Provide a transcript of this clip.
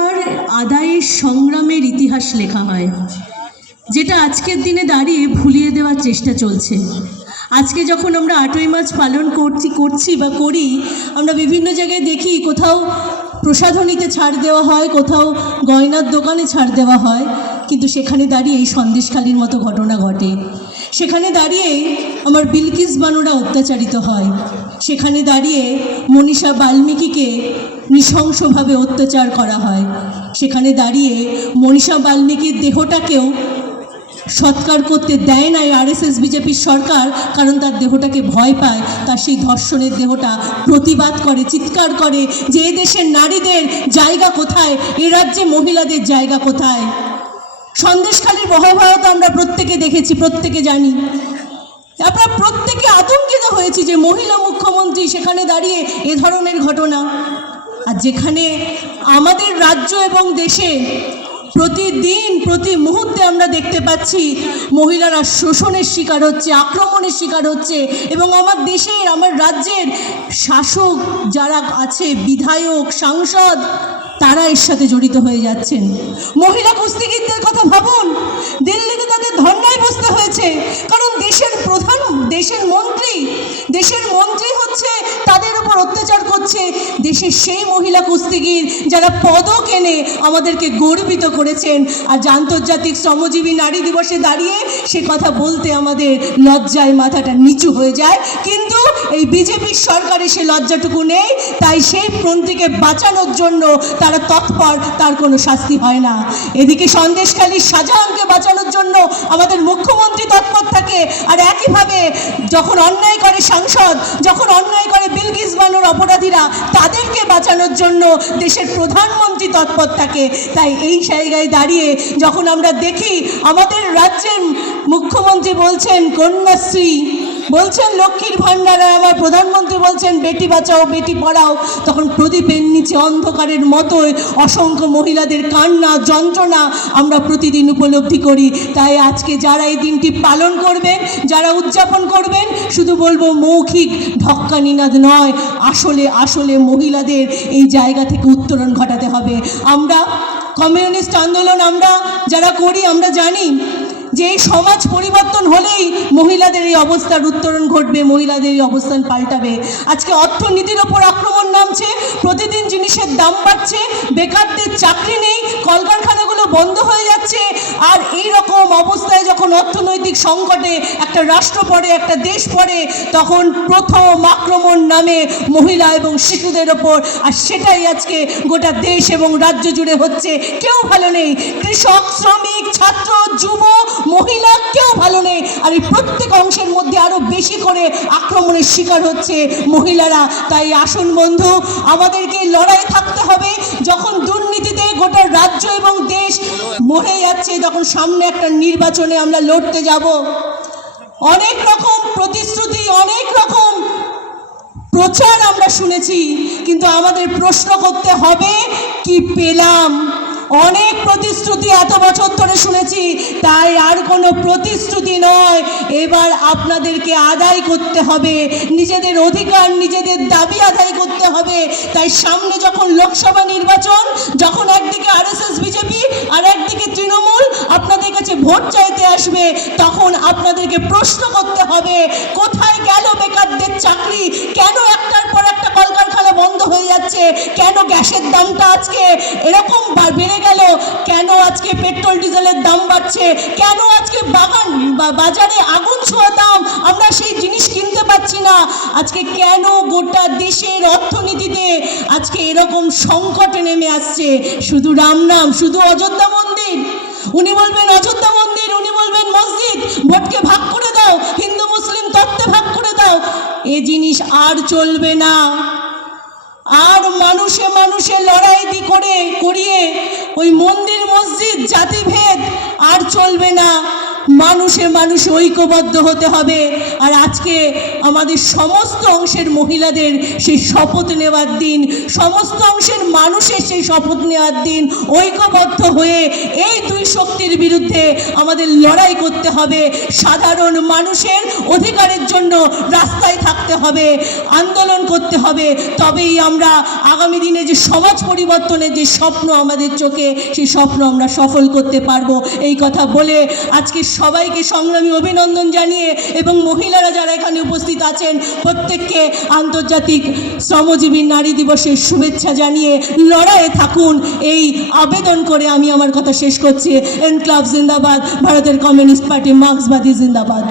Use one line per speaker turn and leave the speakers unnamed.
অধিকার আদায়ের সংগ্রামের ইতিহাস লেখা হয়, যেটা আজকের দিনে দাঁড়িয়ে ভুলিয়ে দেওয়ার চেষ্টা চলছে। আজকে যখন আমরা আটই মার্চ পালন করছি করছি বা করি, আমরা বিভিন্ন জায়গায় দেখি কোথাও প্রসাধনীতে ছাড় দেওয়া হয়, কোথাও গয়নার দোকানে ছাড় দেওয়া হয়, কিন্তু সেখানে দাঁড়িয়ে এই সন্দেশখালির মতো ঘটনা ঘটে। সেখানে দাঁড়িয়ে আমার বিলকিস বানোরা অত্যাচারিত হয়। সেখানে দাঁড়িয়ে মনীষা বাল্মীকিকে নৃশংসভাবে অত্যাচার করা হয়। সেখানে দাঁড়িয়ে মনীষা বাল্মীকির দেহটাকেও সৎকার করতে দেয় না আরএসএস বিজেপির সরকার, কারণ তার দেহটাকে ভয় পায়। তার সেই ধর্ষণের দেহটা প্রতিবাদ করে, চিৎকার করে যে দেশের নারীদের জায়গা কোথায়, এ রাজ্যে মহিলাদের জায়গা কোথায়? সন্দেশখালীর ভয়াবহতা আমরা প্রত্যেকে দেখেছি, প্রত্যেকে জানি। আমরা প্রত্যেকে আতঙ্কিত হয়েছি যে মহিলা মুখ্যমন্ত্রী সেখানে দাঁড়িয়ে এ ধরনের ঘটনা। আর যেখানে আমাদের রাজ্য এবং দেশে প্রতিদিন, প্রতি মুহূর্তে আমরা দেখতে পাচ্ছি, মহিলারা শোষণের শিকার হচ্ছে, আক্রমণের শিকার হচ্ছে এবং আমার দেশের, আমার রাজ্যের শাসক যারা আছে, বিধায়ক, সাংসদ তারা এর সাথে জড়িত হয়ে যাচ্ছেন। মহিলা কুস্তিগীরদের কথা ভাবুন। দিল্লিতে তাদের ধর্নায় বসতে হয়েছে কারণ দেশের প্রধান দেশের মন্ত্রী দেশের মন্ত্রী হচ্ছে তাদের উপর অত্যাচার করছে দেশের সেই মহিলা কুস্তিগীর যারা পদক এনে আমাদেরকে গর্বিত করেছেন। আর আন্তর্জাতিক শ্রমজীবী নারী দিবসে দাঁড়িয়ে সে কথা বলতে আমাদের লজ্জায় মাথাটা নিচু হয়ে যায়। কিন্তু এই বিজেপির সরকারে সে লজ্জাটুকু নেই, তাই সেই পন্থীকে বাঁচানোর জন্য তারা তৎপর, তার কোনো শাস্তি হয় না। এদিকে সন্দেশখালী শাহজাহানকে বাঁচানোর জন্য আমাদের মুখ্যমন্ত্রী তৎপর আর একইভাবে যখন অন্যায় করে সাংসদ, যখন অন্যায় করে বিলগিস বানোর অপরাধীরা, তাদেরকে বাঁচানোর জন্য দেশের প্রধানমন্ত্রী তৎপর থাকে তাই এই জায়গায় দাঁড়িয়ে যখন আমরা দেখি, আমাদের রাজ্যের মুখ্যমন্ত্রী বলছেন, কন্যাশ্রী বলছেন, লক্ষ্মীর ভাণ্ডারে আমার প্রধানমন্ত্রী বলছেন, বেটি বাঁচাও, বেটি পড়াও। তখন প্রদীপের নিচে অন্ধকারের মতোই অসংখ্য মহিলাদের কান্না, যন্ত্রণা আমরা প্রতিদিন উপলব্ধি করি। তাই আজকে যারা এই দিনটি পালন করবেন, যারা উদযাপন করবেন, শুধু বলব মৌখিক ঢক্কা নিনাদ নয়, আসলে আসলে মহিলাদের এই জায়গা থেকে উত্তরণ ঘটাতে হবে। আমরা কমিউনিস্ট আন্দোলন আমরা যারা করি, আমরা জানি যে সমাজ পরিবর্তন হলেই মহিলাদের এই অবস্থার উত্তরণ ঘটবে, মহিলাদের এই অবস্থান পাল্টাবে। আজকে অর্থনীতির ওপর আক্রমণ নামছে, প্রতিদিন জিনিসের দাম বাড়ছে, বেকারদের চাকরি নেই, কলকারখানাগুলো বন্ধ হয়ে যাচ্ছে, আর এই রকম অবস্থায় যখন অর্থনৈতিক সংকটে একটা রাষ্ট্র পড়ে, একটা দেশ পড়ে, তখন প্রথম আক্রমণ নামে মহিলা এবং শিশুদের ওপর, আর সেটাই আজকে গোটা দেশ এবং রাজ্য জুড়ে হচ্ছে। কেউ ভালো নেই। কৃষক, শ্রমিক, ছাত্র, যুব মহিলা কেউ ভালো নেই। আর এই প্রত্যেক অংশের মধ্যে আরও বেশি করে আক্রমণের শিকার হচ্ছে মহিলারা। তাই আসুন বন্ধু, আমাদেরকে লড়াই থাকতে হবে। যখন দুর্নীতিতে গোটা রাজ্য এবং দেশ মরে যাচ্ছে, তখন সামনে একটা নির্বাচনে আমরা লড়তে যাব। অনেক রকম প্রতিশ্রুতি, অনেক রকম প্রচার আমরা শুনেছি। কিন্তু আমাদের প্রশ্ন করতে হবে, কি পেলাম? অনেক প্রতিশ্রুতি এত বছর ধরে শুনেছি, তাই আর কোনো প্রতিশ্রুতি নয়। এবার আপনাদেরকে আদায় করতে হবে, নিজেদের অধিকার, নিজেদের দাবি আদায় করতে হবে। তাই সামনে যখন লোকসভা নির্বাচন, যখন একদিকে আরএসএস, বিজেপি আর একদিকে তৃণমূল আপনাদের কাছে ভোট চাইতে আসবে, তখন আপনাদেরকে প্রশ্ন করতে হবে, কোথায় গেল বেকারদের চাকরি? কেন একটার পর যাচ্ছে, কেন গ্যাসের দামটা আজকে এরকম বেড়ে গেল? কেন আজকে পেট্রোল, ডিজেলের দাম বাড়ছে? কেন আজকে বাগান বাজারে আগুন ছোঁয়া দাম? আমরা সেই জিনিস কিনতে পারছি না। আজকে কেন গোটা দেশের অর্থনীতিতে আজকে এরকম সংকটে নেমে আসছে? শুধু রাম নাম, শুধু অযোধ্যা মন্দির। উনি বলবেন, অযোধ্যা মন্দির। উনি বলবেন, মসজিদ, ভোটকে ভাগ করে দাও। হিন্দু, মুসলিম তত্ত্বে ভাগ করে দাও। এ জিনিস আর চলবে না। আর মানুষে মানুষে লড়াই দি করে করিয়ে ওই মন্দির মসজিদ জাতিভেদ আর চলবে না। মানুষে মানুষে ঐক্যবদ্ধ হতে হবে। আর আজকে আমাদের সমস্ত অংশের মহিলাদের সেই শপথ নেওয়ার দিন, সমস্ত অংশের মানুষের সেই শপথ নেওয়ার দিন, ঐক্যবদ্ধ হয়ে এই দুই শক্তির বিরুদ্ধে আমাদের লড়াই করতে হবে। সাধারণ মানুষের অধিকারের জন্য রাস্তায় থাকতে হবে, আন্দোলন করতে হবে। তবেই আমরা আগামী দিনে যে সমাজ পরিবর্তনের যে স্বপ্ন আমাদের চোখে, সেই স্বপ্ন আমরা সফল করতে পারব। এই কথা বলে আজকে সবাইকে সংগ্রামী অভিনন্দন জানিয়ে এবং মহিলারা যারা এখানে উপস্থিত আছেন, প্রত্যেককে আন্তর্জাতিক শ্রমজীবী নারী দিবসের শুভেচ্ছা জানিয়ে লড়াইয়ে থাকুন। এই আবেদন করে আমি আমার কথা শেষ করছি। এনক্লাব জিন্দাবাদ, ভারতের কমিউনিস্ট পার্টি মার্ক্সবাদী জিন্দাবাদ।